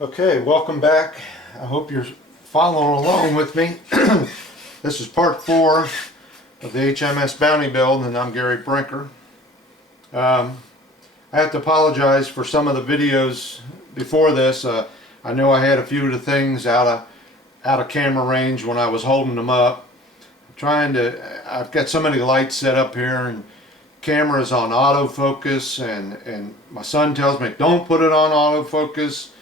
Okay, welcome back. I hope you're following along with me. This is part 4 of the HMS Bounty build, and I'm Gary Brinker. I have to apologize for some of the videos before this. I know I had a few of the things out of camera range when I was holding them up. I've got so many lights set up here, and camera's on autofocus, and my son tells me don't put it on autofocus.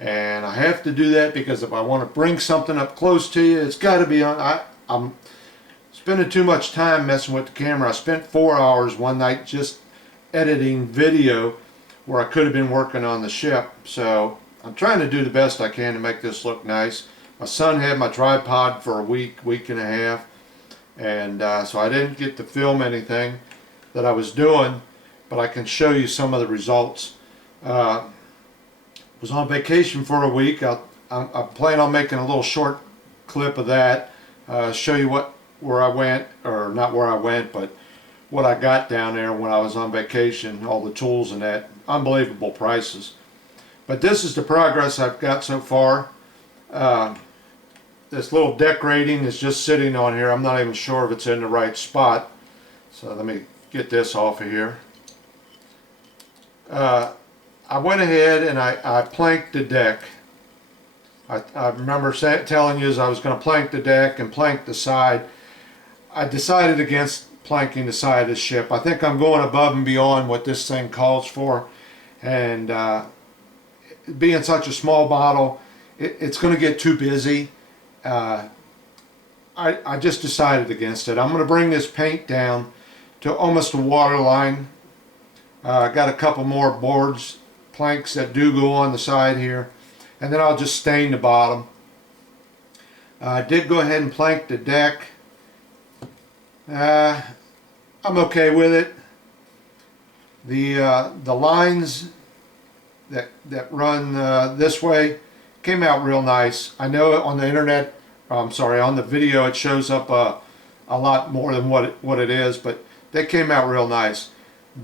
And I have to do that because if I want to bring something up close to you, it's got to be on. I'm spending too much time messing with the camera. I spent 4 hours one night just editing video where I could have been working on the ship. So I'm trying to do the best I can to make this look nice. My son had my tripod for a week and a half, and so I didn't get to film anything that I was doing, but I can show you some of the results. Was on vacation for a week. I plan on making a little short clip of that, show you where I went, or not where I went, but what I got down there when I was on vacation, all the tools and that. Unbelievable prices. But this is the progress I've got so far. This little decorating is just sitting on here. I'm not even sure if it's in the right spot. So let me get this off of here. I went ahead and I planked the deck. I remember telling you I was going to plank the deck and plank the side. I decided against planking the side of the ship. I think I'm going above and beyond what this thing calls for, and being such a small bottle, it's going to get too busy. I just decided against it. I'm going to bring this paint down to almost a water line. I got a couple more boards, planks that do go on the side here, and then I'll just stain the bottom. I did go ahead and plank the deck. I'm okay with it. The lines that run this way came out real nice. I know on the internet, I'm sorry, on the video it shows up a lot more than what it is, but they came out real nice.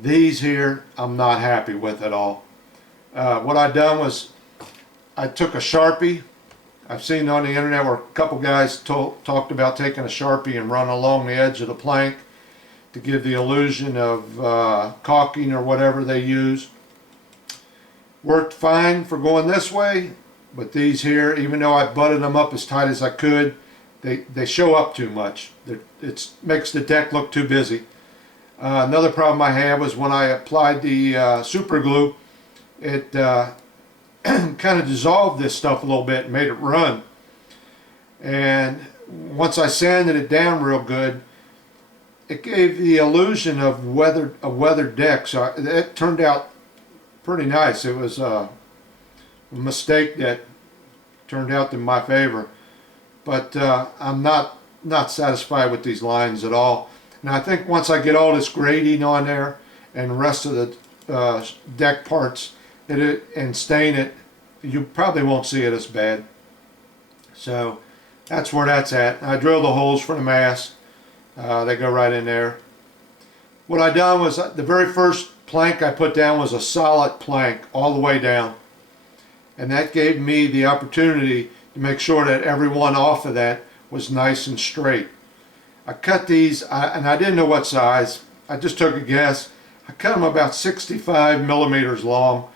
These here I'm not happy with at all. What I done was I took a Sharpie. I've seen on the internet where a couple guys talked about taking a Sharpie and running along the edge of the plank to give the illusion of caulking or whatever they use. Worked fine for going this way, but these here, even though I butted them up as tight as I could, they show up too much. It makes the deck look too busy. Another problem I had was when I applied the super glue, it kind of dissolved this stuff a little bit and made it run. And once I sanded it down real good, it gave the illusion of a weathered deck. So it turned out pretty nice. It was a mistake that turned out in my favor. But I'm not satisfied with these lines at all. Now I think once I get all this grading on there and the rest of the deck parts and stain it, you probably won't see it as bad. So that's where that's at. I drilled the holes for the mast. They go right in there. What I done was the very first plank I put down was a solid plank all the way down, and that gave me the opportunity to make sure that every one off of that was nice and straight. I cut these, and I didn't know what size. I just took a guess. I cut them about 65 millimeters long.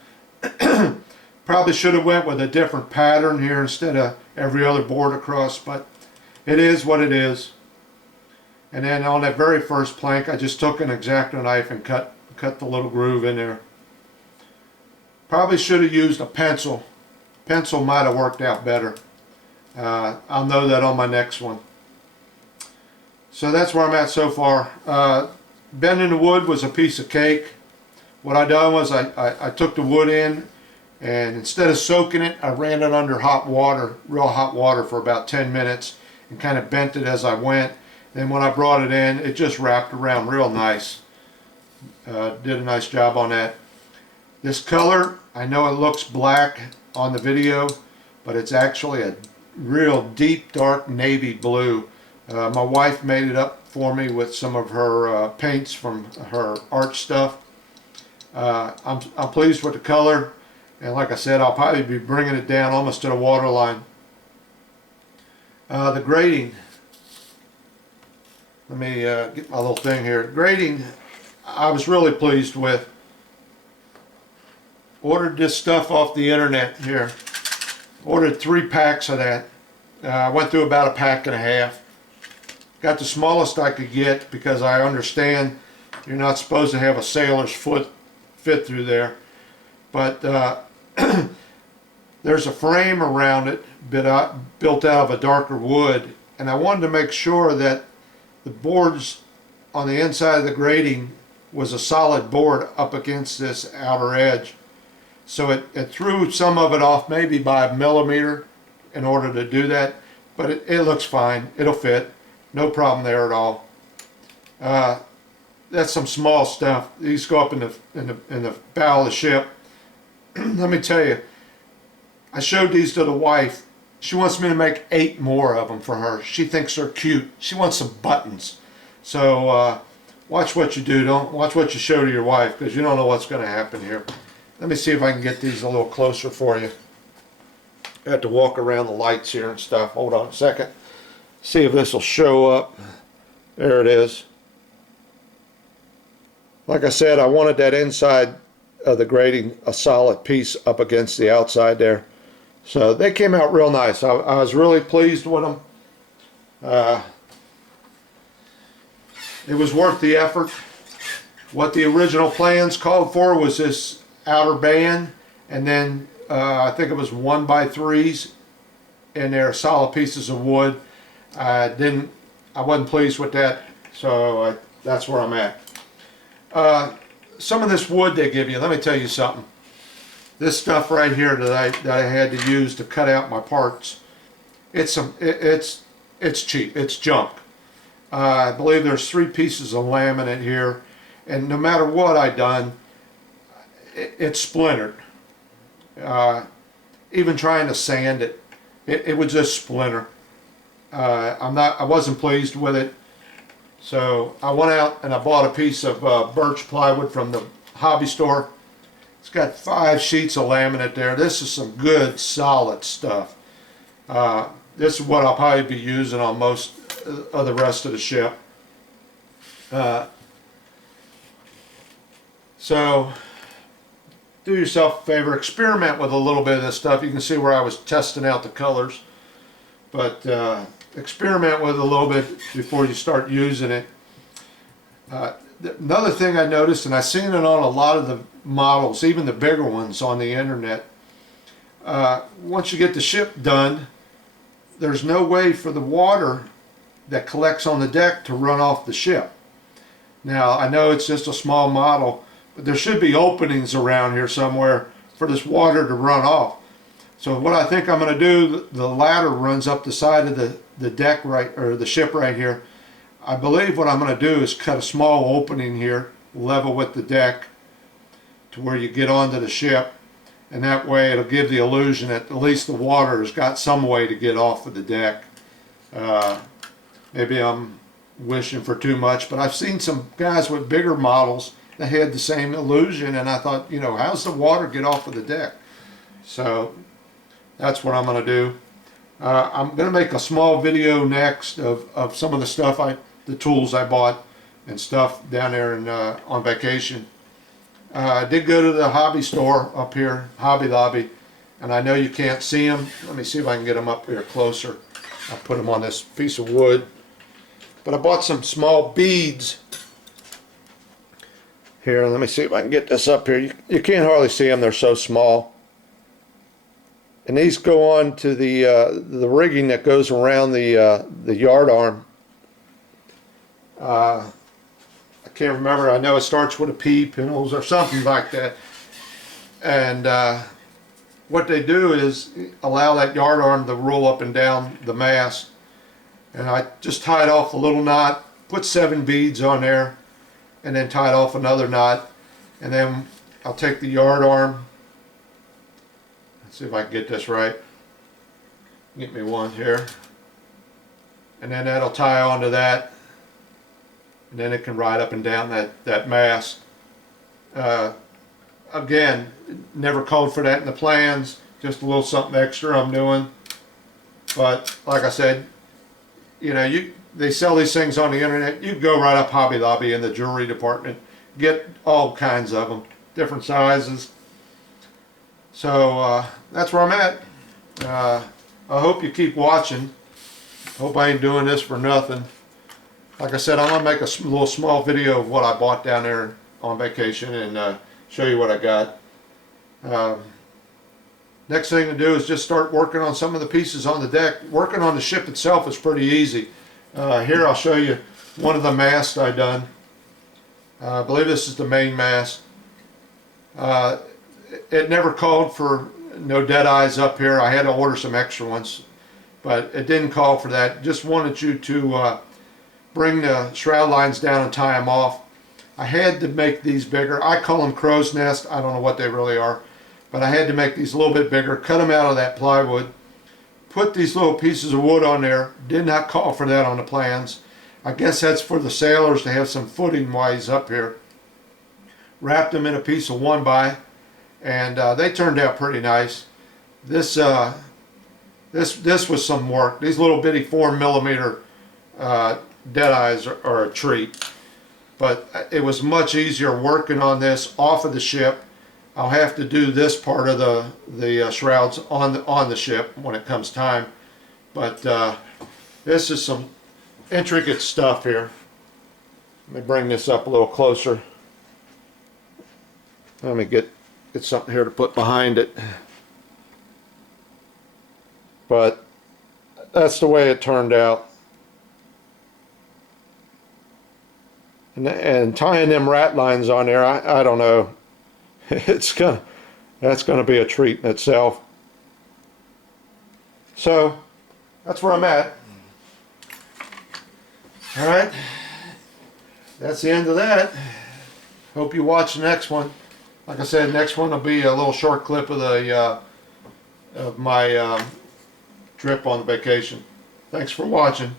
Probably should have went with a different pattern here instead of every other board across, but it is what it is. And then on that very first plank, I just took an X-Acto knife and cut the little groove in there. Probably should have used a pencil. Pencil might have worked out better. I'll know that on my next one. So that's where I'm at so far. Bending the wood was a piece of cake. What I done was I took the wood in, and instead of soaking it, I ran it under hot water, real hot water, for about 10 minutes and kind of bent it as I went. Then when I brought it in, it just wrapped around real nice. Did a nice job on that. This color, I know it looks black on the video, but it's actually a real deep dark navy blue. My wife made it up for me with some of her paints from her art stuff. I'm pleased with the color, And like I said, I'll probably be bringing it down almost to the water line. The grading, let me get my little thing here. Grading, I was really pleased with. Ordered this stuff off the internet here. Ordered 3 packs of that. I went through about a pack and a half. Got the smallest I could get because I understand you're not supposed to have a sailor's foot fit through there. But there's a frame around it built out of a darker wood, and I wanted to make sure that the boards on the inside of the grating was a solid board up against this outer edge. So it threw some of it off maybe by a millimeter in order to do that, but it looks fine. It'll fit. No problem there at all. That's some small stuff. These go up in the bow of the ship. Let me tell you, I showed these to the wife. She wants me to make 8 more of them for her. She thinks they're cute. She wants some buttons. So watch what you do. Don't watch what you show to your wife, because you don't know what's going to happen here. Let me see if I can get these a little closer for you. I have to walk around the lights here and stuff. Hold on a second. See if this will show up. There it is. Like I said, I wanted that inside of the grating a solid piece up against the outside there. So they came out real nice. I was really pleased with them. It was worth the effort. What the original plans called for was this outer band, and then I think it was 1x3s, and they're solid pieces of wood. I wasn't pleased with that, so that's where I'm at. Some of this wood they give you, let me tell you something. This stuff right here that I had to use to cut out my parts, it's cheap. It's junk. I believe there's 3 pieces of laminate here, and no matter what I done, it's splintered. Even trying to sand it, it would just splinter. I wasn't pleased with it, so I went out and I bought a piece of birch plywood from the hobby store. It's got 5 sheets of laminate there. This is some good solid stuff. This is what I'll probably be using on most of the rest of the ship. So do yourself a favor, experiment with a little bit of this stuff. You can see where I was testing out the colors, but experiment with it a little bit before you start using it. Another thing I noticed, and I've seen it on a lot of the models, even the bigger ones on the internet, once you get the ship done, there's no way for the water that collects on the deck to run off the ship. Now, I know it's just a small model, but there should be openings around here somewhere for this water to run off. So what I think I'm going to do, the ladder runs up the side of the deck or the ship right here. I believe what I'm going to do is cut a small opening here, level with the deck, to where you get onto the ship, and that way it'll give the illusion that at least the water has got some way to get off of the deck. Maybe I'm wishing for too much, but I've seen some guys with bigger models that had the same illusion, and I thought, you know, how's the water get off of the deck? So that's what I'm going to do. I'm going to make a small video next of some of the stuff, the tools I bought and stuff down there on vacation. I did go to the hobby store up here, Hobby Lobby, and I know you can't see them. Let me see if I can get them up here closer. I'll put them on this piece of wood. But I bought some small beads. Here, let me see if I can get this up here. You can't hardly see them, they're so small. And these go on to the rigging that goes around the yard arm. I can't remember. I know it starts with a P, pinholes or something like that. And what they do is allow that yard arm to roll up and down the mast. And I just tied off a little knot, put 7 beads on there, and then tied off another knot. And then I'll take the yard arm. Let's see if I can get this right. Get me one here. And then that'll tie onto that. And then it can ride up and down that mast. Again, never called for that in the plans, just a little something extra I'm doing. But like I said, you know, they sell these things on the internet. You can go right up Hobby Lobby in the jewelry department, get all kinds of them, different sizes. So that's where I'm at. I hope you keep watching. Hope I ain't doing this for nothing. Like I said, I'm going to make a little small video of what I bought down there on vacation and show you what I got. Next thing to do is just start working on some of the pieces on the deck. Working on the ship itself is pretty easy. Here I'll show you one of the masts I done. I believe this is the main mast. It never called for no dead eyes up here. I had to order some extra ones, but it didn't call for that. Just wanted you to bring the shroud lines down and tie them off. I had to make these bigger. I call them crow's nest. I don't know what they really are, but I had to make these a little bit bigger, cut them out of that plywood, put these little pieces of wood on there. Did not call for that on the plans. I guess that's for the sailors to have some footing wise up here. Wrapped them in a piece of 1x, and they turned out pretty nice. This was some work. These little bitty 4mm dead eyes are a treat, but it was much easier working on this off of the ship. I'll have to do this part of the shrouds on the ship when it comes time, but this is some intricate stuff here. Let me bring this up a little closer. Let me get something here to put behind it. But that's the way it turned out. And tying them rat lines on there, I don't know. That's gonna be a treat in itself. So that's where I'm at. All right, that's the end of that. Hope you watch the next one. Like I said, next one will be a little short clip of the of my trip on vacation. Thanks for watching.